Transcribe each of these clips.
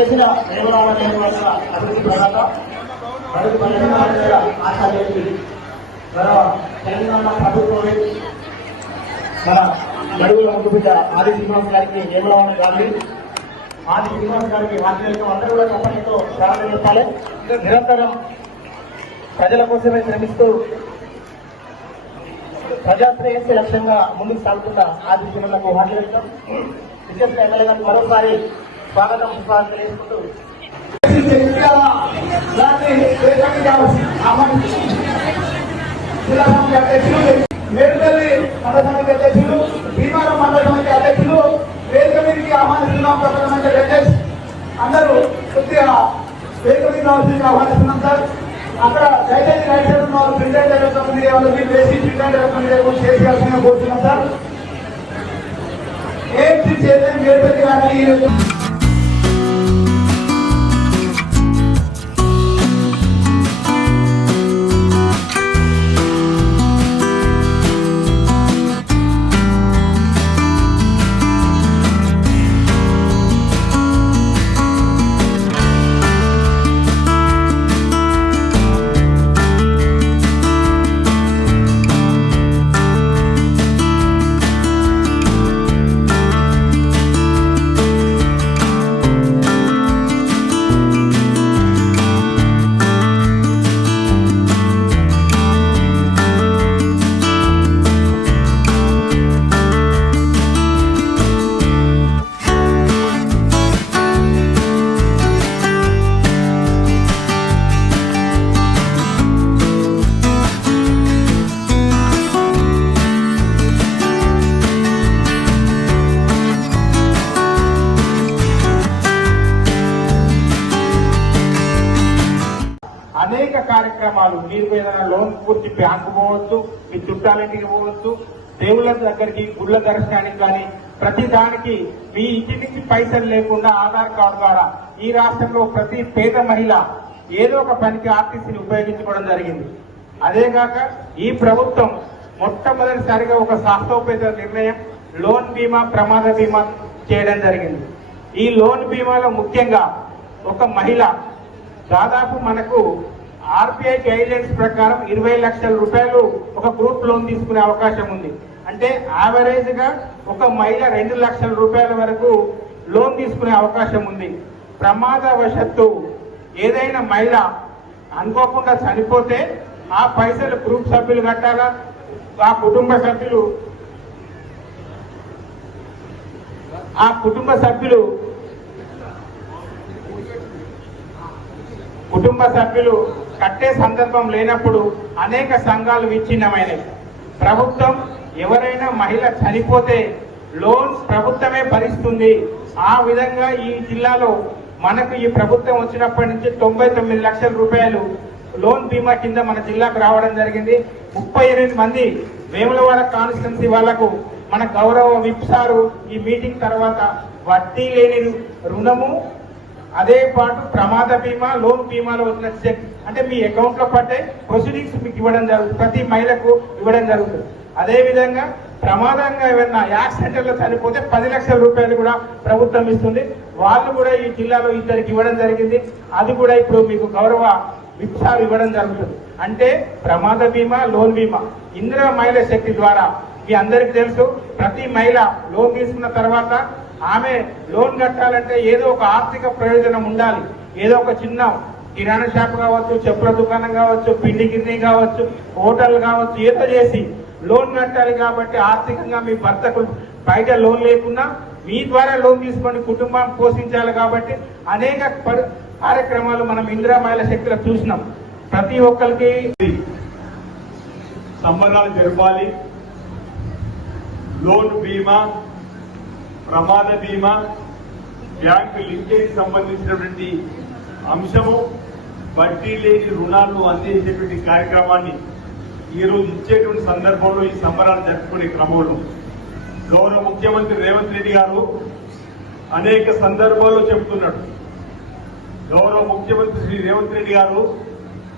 విశేషణ దేవరాల అభివృద్ధి తెలంగాణ ప్రభుత్వమే మన ఆది శ్రీనివాస్ గారికి దేవరావణ గారిని ఆది శ్రీనివాస్ గారికి వాక్యంతో అందరూ కూడా కంపెనీతో ప్రారంభం నిరంతరం ప్రజల కోసమే శ్రమిస్తూ ప్రజాశ్రేయస్సు లక్ష్యంగా ముందుకు సాగుతున్న ఆది శ్రీనులకు వాక్యం విశేష ఎమ్మెల్యే గారికి మరోసారి స్వాగతం సుస్వాగతం తెలియజేసుకుంటూ జిల్లా సమితి అధ్యక్షులు మేడుపల్లి మండల సమితి అధ్యక్షులు భీమవరం మండల సమితి అధ్యక్షులు వేదిక మీదకి ఆహ్వానిస్తున్నాం ప్రధానమంత్రి వెంకటేష్ అందరూ కొద్దిగా వేదిక మీద రావాల్సిందిగా ఆహ్వానిస్తున్నాం సార్ అక్కడ దయచేసి రైట్ సైడ్ ఉన్న వాళ్ళు ప్రింటెడ్ డెవలప్మెంట్ మీడియా వాళ్ళు మీరు వేసి ప్రింటెడ్ డెవలప్మెంట్ మీడియా కూడా చేయాల్సిందిగా కోరుతున్నాం సార్ ఏం చేస్తే మేడుపల్లి కానీ కార్యక్రమాలు ఏదైనా లోన్ పూర్తి బ్యాంకు పోవచ్చు మీ చుట్టాలింటికి పోవచ్చు దేవుళ్ళ దగ్గరికి గుళ్ళ దర్శనానికి కానీ ప్రతి దానికి మీ ఇంటి నుంచి పైసలు లేకుండా ఆధార్ కార్డు ద్వారా ఈ రాష్ట్రంలో ప్రతి పేద మహిళ ఏదో ఒక పనికి ఆర్టీసీని ఉపయోగించుకోవడం జరిగింది. అదేగాక ఈ ప్రభుత్వం మొట్టమొదటిసారిగా ఒక శాస్త్రోపేత నిర్ణయం లోన్ బీమా ప్రమాద బీమా చేయడం జరిగింది. ఈ లోన్ బీమాలో ముఖ్యంగా ఒక మహిళ దాదాపు మనకు ఆర్బీఐ గైడ్లైన్స్ ప్రకారం ఇరవై లక్షల రూపాయలు ఒక గ్రూప్ లోన్ తీసుకునే అవకాశం ఉంది. అంటే యావరేజ్గా ఒక మహిళ రెండు లక్షల రూపాయల వరకు లోన్ తీసుకునే అవకాశం ఉంది. ప్రమాదవశత్తు ఏదైనా మహిళ అనుకోకుండా చనిపోతే ఆ పైసలు గ్రూప్ సభ్యులు కట్టాలా? ఆ కుటుంబ సభ్యులు ఆ కుటుంబ సభ్యులు కుటుంబ సభ్యులు కట్టే సందర్భం లేనప్పుడు అనేక సంఘాలు విచ్ఛిన్నమైనవి. ప్రభుత్వం ఎవరైనా మహిళ చనిపోతే లోన్ ప్రభుత్వమే భరిస్తుంది. ఆ విధంగా ఈ జిల్లాలో మనకు ఈ ప్రభుత్వం వచ్చినప్పటి నుంచి తొంభై తొమ్మిది లక్షల రూపాయలు లోన్ బీమా కింద మన జిల్లాకు రావడం జరిగింది. ముప్పై ఎనిమిది మంది వేములవాడ కాన్స్టిట్యున్సీ వాళ్ళకు మన గౌరవ విప్ సారు ఈ మీటింగ్ తర్వాత వడ్డీ లేని రుణము అదే పాటు ప్రమాద బీమా లోన్ బీమాలో వచ్చిన చెక్ అంటే మీ అకౌంట్లో పట్టే ప్రొసీడింగ్స్ మీకు ఇవ్వడం జరుగుతుంది. ప్రతి మహిళకు ఇవ్వడం జరుగుతుంది. అదే విధంగా ప్రమాదంగా ఏమైనా యాక్సిడెంట్లో చనిపోతే పది లక్షల రూపాయలు కూడా ప్రభుత్వం ఇస్తుంది. వాళ్ళు కూడా ఈ జిల్లాలో ఇద్దరికి ఇవ్వడం జరిగింది. అది కూడా ఇప్పుడు మీకు గౌరవ విప్సాలు ఇవ్వడం జరుగుతుంది. అంటే ప్రమాద బీమా లోన్ బీమా ఇందిరా మహిళ శక్తి ద్వారా మీ అందరికీ తెలుసు. ప్రతి మహిళ లోన్ తీసుకున్న తర్వాత ఆమె లోన్ కట్టాలంటే ఏదో ఒక ఆర్థిక ప్రయోజనం ఉండాలి. ఏదో ఒక చిన్న కిరాణా షాప్ కావచ్చు చెప్పుల దుకాణం కావచ్చు పిండి గిన్నె కావచ్చు హోటల్ కావచ్చు ఈత చేసి లోన్ కట్టాలి కాబట్టి ఆర్థికంగా మీ భర్తకు బయట లోన్ లేకున్నా మీ ద్వారా లోన్ తీసుకొని కుటుంబం పోషించాలి కాబట్టి అనేక కార్యక్రమాలు మనం ఇందిరా మహిళా శక్తిలో చూసినాం. ప్రతి ఒక్కరికి సంబరాలు జరపాలి. లోన్ బీమా ప్రమాద బీమా బ్యాంకు లింకేజ్ సంబంధించినటువంటి అంశము వడ్డీ లేని రుణాలు అందించేటువంటి కార్యక్రమాన్ని ఈ రోజు ఇచ్చేటువంటి సందర్భంలో ఈ సంబరాలు జరుపుకునే క్రమంలో గౌరవ ముఖ్యమంత్రి రేవంత్ రెడ్డి గారు అనేక సందర్భాల్లో చెబుతున్నాడు గౌరవ ముఖ్యమంత్రి శ్రీ రేవంత్ రెడ్డి గారు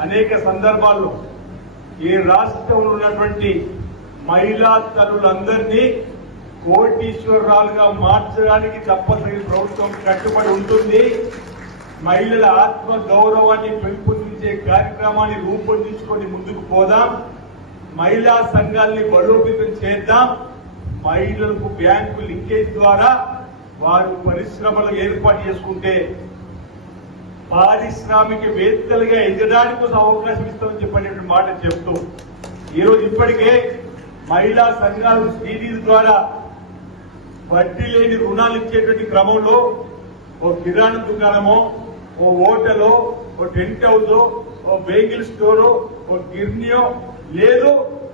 అనేక సందర్భాల్లో ఈ రాష్ట్రంలో ఉన్నటువంటి మహిళా తల్లులందరినీ కోటీశ్వరరాలుగా మార్చడానికి తప్పనిసరి ప్రభుత్వం కట్టుబడి ఉంటుంది. మహిళల ఆత్మ గౌరవాన్ని పెంపొందించే కార్యక్రమాన్ని రూపొందించుకొని ముందుకు పోదాం. మహిళా సంఘాల్ని బలోపేతం చేద్దాం. మహిళలకు బ్యాంకు లింకేజ్ ద్వారా వారు పరిశ్రమలు ఏర్పాటు చేసుకుంటే పారిశ్రామికవేత్తలుగా ఎదగడానికి కోసం అవకాశం ఇస్తామని చెప్పినటువంటి మాట చెప్తూ ఈరోజు ఇప్పటికే మహిళా సంఘాలు సీడీల ద్వారా వడ్డీ లేని రుణాలు ఇచ్చేటువంటి క్రమంలో ఓ కిరాణా దుకాణమో ఓ హోటలో ఓ టెంట్ హౌస్ ఓ వెహికల్ స్టోరో ఓ గిర్నియో లేదు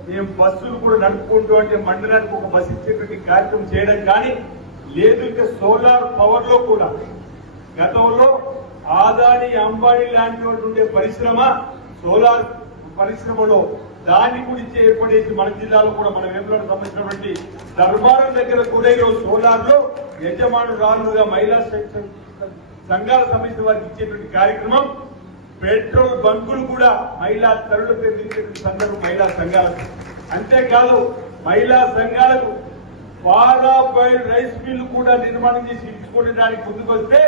మేము బస్సులు కూడా నడుపుకుంటూ అంటే మండలానికి ఒక బస్సు ఇచ్చేటువంటి కార్యక్రమం చేయడం కానీ లేదు ఇంకా సోలార్ పవర్లో కూడా. గతంలో ఆదాని అంబానీ లాంటి వాళ్ళు ఉండే పరిశ్రమ సోలార్ పరిశ్రమలో దాని గురించి ఏర్పడేసి మన జిల్లాలో కూడా మన వేపులకు సంబంధించినటువంటి దర్బారం దగ్గర కూడా ఈరోజు సోలార్లో యజమానురాలుగా మహిళా సెక్షన్ సంఘాల సంబంధించిన వారికి ఇచ్చేటువంటి కార్యక్రమం. పెట్రోల్ బంకులు కూడా మహిళా తరుల పెరిగించేటువంటి సందర్భం మహిళా సంఘాలకు. అంతేకాదు మహిళా సంఘాలకు పారాబాయిల్ రైస్ మిల్ కూడా నిర్మాణం చేసి ఇచ్చుకోవడానికి ముందుకొస్తే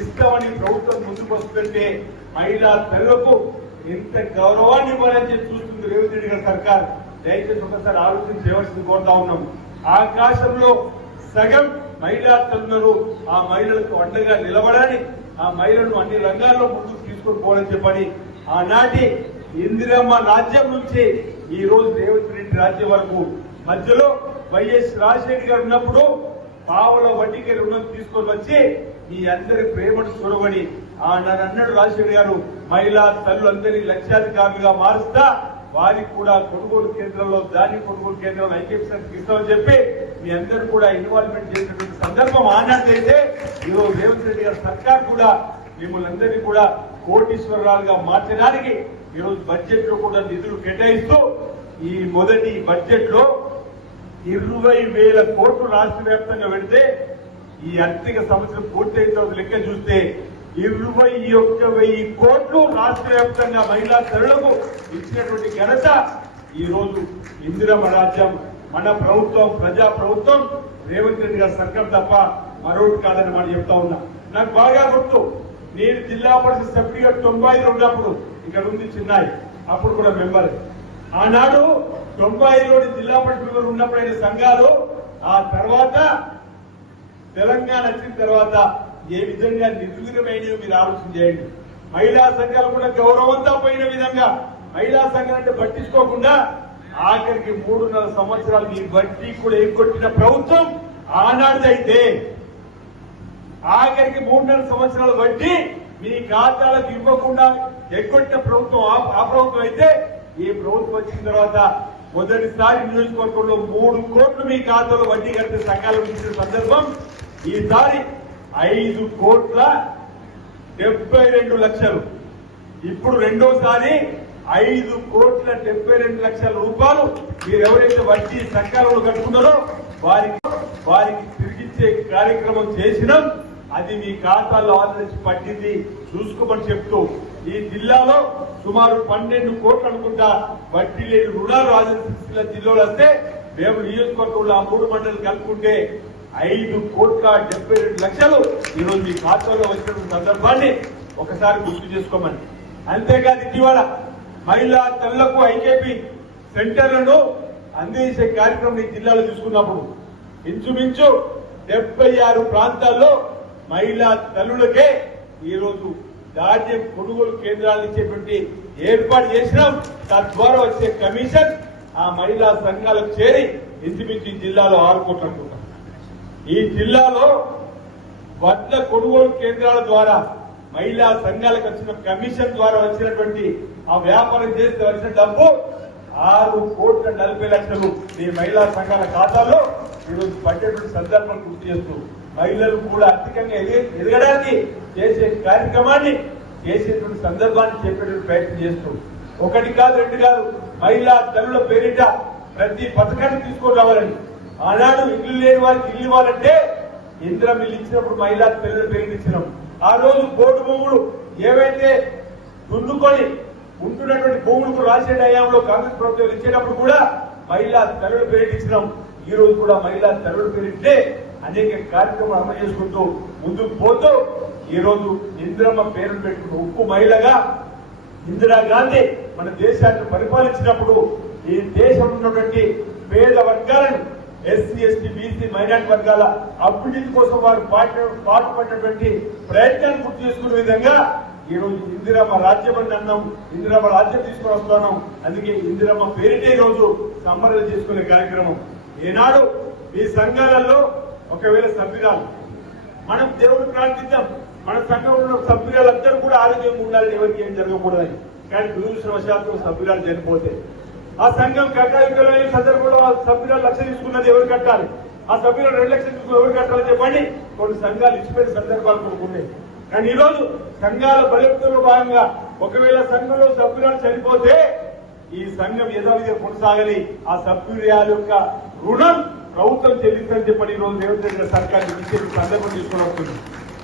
ఇస్తామని ప్రభుత్వం ముందుకు వస్తుంటే మహిళా తల్లులకు ఎంత గౌరవాన్ని ఇవ్వాలని చెప్పి రేవంత్ రెడ్డి గారి సర్కార్. దయచేసి ఒకసారి ఆలోచన చేయవలసింది కోరుతా ఉన్నాం. ఆకాశంలో సగం మహిళా తల్లులు ఆ మహిళలకు అండగా నిలబడాలి. ఆ మహిళలను అన్ని రంగాల్లో ముందుకు తీసుకొని పోవాలని చెప్పని ఆనాటి ఇందిరమ్మ రాజ్యం నుంచి ఈ రోజు రేవంత్ రెడ్డి రాజ్యం వరకు. మధ్యలో వైఎస్ రాజశేఖర్ గారు ఉన్నప్పుడు పావుల వడ్డీకి రుణం తీసుకొని వచ్చి మీ అందరి ప్రేమను చూడబడి ఆ నన్ను అన్నాడు రాజశేఖర్ గారు. మహిళా తల్లులందరినీ లక్షాధికారులుగా మారుస్తా వారికి కూడా కొనుగోలు కేంద్రంలో దాని కొనుగోలు కేంద్రంలో ఐక్యప్సెంట్ ఇస్తామని చెప్పి మీ అందరూ కూడా ఇన్వాల్వ్మెంట్ చేసినటువంటి సందర్భం ఆనాటైతే ఈరోజు రేవంత్ రెడ్డి గారి సర్కార్ కూడా మిమ్మల్ని అందరినీ కూడా కోటీశ్వరరాలుగా మార్చడానికి ఈరోజు బడ్జెట్లో కూడా నిధులు కేటాయిస్తూ ఈ మొదటి బడ్జెట్లో ఇరవై వేల కోట్లు రాష్ట్ర వ్యాప్తంగా పెడితే ఈ ఆర్థిక సంవత్సరం పూర్తయిన లెక్క చూస్తే ఇరవై ఒక్క వెయ్యి కోట్లు రాష్ట్ర వ్యాప్తంగా మహిళా తరులకు ఇచ్చినటువంటి ఘనత ఈ రోజు రాజ్యం. మన ప్రభుత్వం ప్రజా ప్రభుత్వం రేవంత్ రెడ్డి గారి సర్కార్ తప్ప మరొకటి కాదని మనం చెప్తా ఉన్నా. నాకు బాగా గుర్తు నేను జిల్లా పరిషత్ సభ్యుడిగా తొంభై ఐదులో ఉన్నప్పుడు ఇక్కడ ఉంది చిన్నాయి అప్పుడు కూడా మెంబర్. ఆనాడు తొంభై ఐదులోని జిల్లా పరిషత్ మెంబర్ ఉన్నప్పుడు అయిన సంఘాలు ఆ తర్వాత తెలంగాణ వచ్చిన తర్వాత ఏ విధంగా నిర్వీర్యమైనవి మీరు ఆలోచన చేయండి. మహిళా సంఘాలు కూడా గౌరవంతో పోయిన విధంగా మహిళా సంఘాలు అంటే పట్టించుకోకుండా ఆఖరికి మూడున్నర సంవత్సరాలు మీ వడ్డీ కూడా ఎగ్గొట్టిన ప్రభుత్వం ఆనాటిదైతే ఆఖరికి మూడున్నర సంవత్సరాలు వడ్డీ మీ ఖాతాలకు ఇవ్వకుండా ఎగ్గొట్టిన ప్రభుత్వం ఆ- ఆ ప్రభుత్వం అయితే ఈ ప్రభుత్వం వచ్చిన తర్వాత మొదటిసారి నియోజకవర్గంలో మూడు కోట్లు మీ ఖాతాలో వడ్డీ కట్టే సంఘాలు ఇచ్చిన సందర్భం ఈసారి ఐదు కోట్ల డెబ్బై రెండు లక్షలు. ఇప్పుడు రెండోసారి ఐదు కోట్ల డెబ్బై రెండు లక్షల రూపాయలు మీరు ఎవరైతే వడ్డీ సకాలంలో కట్టుకున్నారో వారికి వారికి తిరిగిచ్చే కార్యక్రమం చేసినాం. అది మీ ఖాతాలో ఆల్రెడీ పట్టింది. చూసుకోమని చెప్తూ ఈ జిల్లాలో సుమారు పన్నెండు కోట్లు అనుకుంటా వడ్డీ లేని రుణాలు ఆదరించిన జిల్లాలో వస్తే మేము నియోజకవర్గంలో ఆ మూడు మండలు కలుపుకుంటే ఐదు కోట్ల డెబ్బై రెండు లక్షలు ఈరోజు మీ ఖాతాలో వచ్చిన సందర్భాన్ని ఒకసారి గుర్తు చేసుకోమని. అంతేకాదు ఇటీవల మహిళా తల్లకు ఐకేపీ సెంటర్లను అందించే కార్యక్రమం ఈ జిల్లాలో చూసుకున్నప్పుడు ఇంచుమించు డెబ్బై ఆరు ప్రాంతాల్లో మహిళా తల్లులకే ఈరోజు ధాన్యం కొనుగోలు కేంద్రాలు ఇచ్చేటువంటి ఏర్పాటు చేసినాం. తద్వారా వచ్చే కమిషన్ ఆ మహిళా సంఘాలకు చేరి ఇంచుమించు జిల్లాలో ఆరు కోట్లు అనుకుంటాం ఈ జిల్లాలో వడ్ల కొనుగోలు కేంద్రాల ద్వారా మహిళా సంఘాలకు వచ్చిన కమిషన్ ద్వారా వచ్చినటువంటి ఆ వ్యాపారం చేస్తే వచ్చిన డబ్బు ఆరు కోట్ల నలభై లక్షలు ఈ మహిళా సంఘాల ఖాతాల్లో ఈరోజు పట్టేటువంటి సందర్భం గుర్తు చేస్తూ మహిళలు కూడా ఆర్థికంగా ఎదగడానికి చేసే కార్యక్రమాన్ని చేసేటువంటి సందర్భాన్ని చెప్పేటువంటి ప్రయత్నం చేస్తూ ఒకటి కాదు రెండు కాదు మహిళా తల్లుల పేరిట ప్రతి పథకాన్ని తీసుకొని రావాలని ఆనాడు ఇల్లు లేని వారికి ఇల్లు ఇవ్వాలంటే ఇంద్రం ఇల్లు ఇచ్చినప్పుడు మహిళా పిల్లలు పేరు ఇచ్చినాం. ఆ రోజు బోర్డు భూములు ఏవైతే దున్నుకొని ఉంటున్నటువంటి భూములకు రాసే హయాంలో కాంగ్రెస్ ప్రభుత్వం ఇచ్చేటప్పుడు కూడా మహిళా తల్లుడు పేరిటిచ్చినాం ఈ రోజు కూడా మహిళా తల్లుడు పెరిగితే అనేక కార్యక్రమాలు అమలు చేసుకుంటూ ముందుకు పోతూ ఈ రోజు ఇందిరమ్మ పేరు పెట్టుకున్న ఉప్పు మహిళగా ఇందిరాగాంధీ మన దేశాన్ని పరిపాలించినప్పుడు ఈ దేశం ఉన్నటువంటి పేద వర్గాలను ఎస్సీ ఎస్టీ బీసీ మైనార్టీ వర్గాల అభివృద్ధి కోసం వారు పాటుపడినటువంటి ప్రయత్నాన్ని గుర్తు చేసుకునే విధంగా ఈ రోజు ఇందిరమ్మ రాజ్యం అని అన్నాం. ఇందిరమ్మ రాజ్యం తీసుకొని వస్తున్నాం. అందుకే ఇందిరమ్మ పేరిటే రోజు సంబరాలు చేసుకునే కార్యక్రమం. ఈనాడు ఈ సంఘాలలో ఒకవేళ సభ్యురాలు మనం దేవుడు ప్రార్థిద్దాం. మన సంఘంలో సభ్యురాలు అందరూ కూడా ఆరోగ్యంగా ఉండాలని ఎవరికి ఏం జరగకూడదని. కానీ దురదృష్టవశాత్తు సభ్యురాలు చనిపోతే ఆ సంఘం కట్టాలికలైన సందర్భంలో ఆ సభ్యురాలు లక్ష తీసుకున్నది ఎవరు కట్టాలి? ఆ సభ్యులు రెండు లక్షలు తీసుకుని ఎవరు కట్టాలని చెప్పండి? కొన్ని సంఘాలు ఇచ్చిపోయిన సందర్భాలు కూడా ఉన్నాయి. కానీ ఈ రోజు సంఘాల బలోపేతంలో భాగంగా ఒకవేళ సంఘంలో సభ్యురాలు చనిపోతే ఈ సంఘం యథావిధిగా కొనసాగని ఆ సభ్యురాల యొక్క రుణం ప్రభుత్వం చెల్లించని చెప్పని ఈరోజు రోజు రేవంత్ రెడ్డి సర్కార్ ఇచ్చే సందర్భం తీసుకుని వస్తుంది.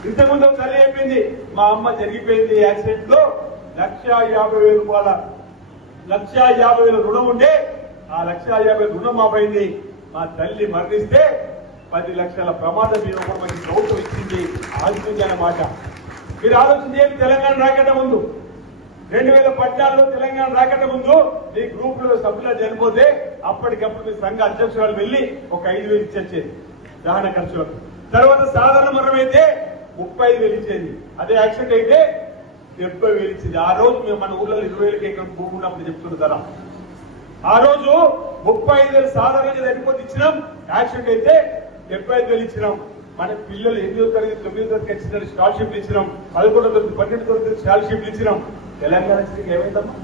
ఇంతకుముందు తల్లి అయిపోయింది. మా అమ్మ జరిగిపోయింది యాక్సిడెంట్లో లక్ష యాభై వేల రూపాయల లక్ష యాభై వేల రుణం ఉండే ఆ లక్ష యాభై రుణం మాపైంది మా తల్లి మరణిస్తే పది లక్షల ప్రమాద బీమా కూడా మనకి ప్రభుత్వం ఇచ్చింది. ఆలోచించి అన్నమాట మీరు ఆలోచించేది తెలంగాణ రాకట ముందు రెండు వేల పద్నాలుగులో తెలంగాణ రాకట ముందు మీ గ్రూప్లో సభ్యులు చనిపోతే అప్పటికప్పుడు మీ సంఘ అధ్యక్షురాలు వెళ్ళి ఒక ఐదు వేలు ఇచ్చేది దహన ఖర్చులకు. తర్వాత సాధారణ మరణం అయితే ముప్పై ఐదు వేలు ఇచ్చేది. అదే యాక్సిడెంట్ అయితే డెబ్బై వేలు ఇచ్చింది ఆ రోజు మేము మన ఊర్లో ఇరవై వేలకి ఎక్కడ భూమి ఉన్నప్పుడు ఆ రోజు ముప్పై ఐదు వేలు సాధారణంగా చనిపోతే ఇచ్చినాం? యాక్సిడెంట్ అయితే డెబ్బై ఐదు వేలు ఇచ్చినాం. మన పిల్లలు ఎనిమిదో తరగతి తొమ్మిదో తరగతి ఇచ్చిన స్కాలర్షిప్లు ఇచ్చినాం. పదకొండో తరగతి పన్నెండు తరగతి స్కాలర్షిప్లు ఇచ్చినాం. తెలంగాణ స్త్రీకి ఏమైందమ్మా?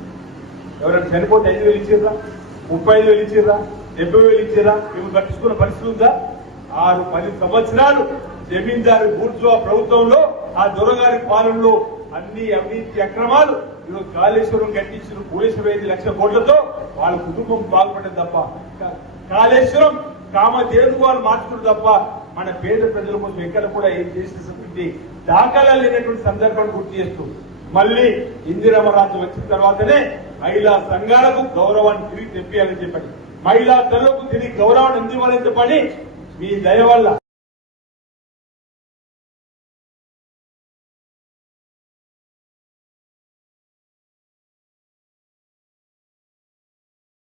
ఎవరైనా చనిపోతే ఐదు వేలు ఇచ్చిర్రా? ముప్పై ఐదు వేలు ఇచ్చిర్రా? డెబ్బై వేలు ఇచ్చిర్రా? ఇవి కట్టించుకున్న పరిస్థితి ఉందా? ఆరు పది సంవత్సరాలు జమీందారు బూర్జువా ప్రభుత్వంలో ఆ దొరగారి పాలనలో అన్ని అవినీతి అక్రమాలు ఈరోజు కాళేశ్వరం కట్టించిన పోలీసు ఐదు లక్షల కోట్లతో వాళ్ళ కుటుంబం బాగుపడ్డది తప్ప కాళేశ్వరం కామధేను వాళ్ళు మార్చుకున్నారు తప్ప మన పేద ప్రజల కోసం ఎక్కడ కూడా ఏం చేసినటువంటి దాఖలా లేనటువంటి సందర్భాన్ని గుర్తు చేస్తూ మళ్ళీ ఇందిరమ్మ రాజ్యం వచ్చిన తర్వాతనే మహిళా సంఘాలకు గౌరవాన్ని తిరిగి తెప్పియాలని చెప్పండి. మహిళా తల్లకు తిరిగి గౌరవాన్ని అందివ్వాలని చెప్పండి. మీ దయ వల్ల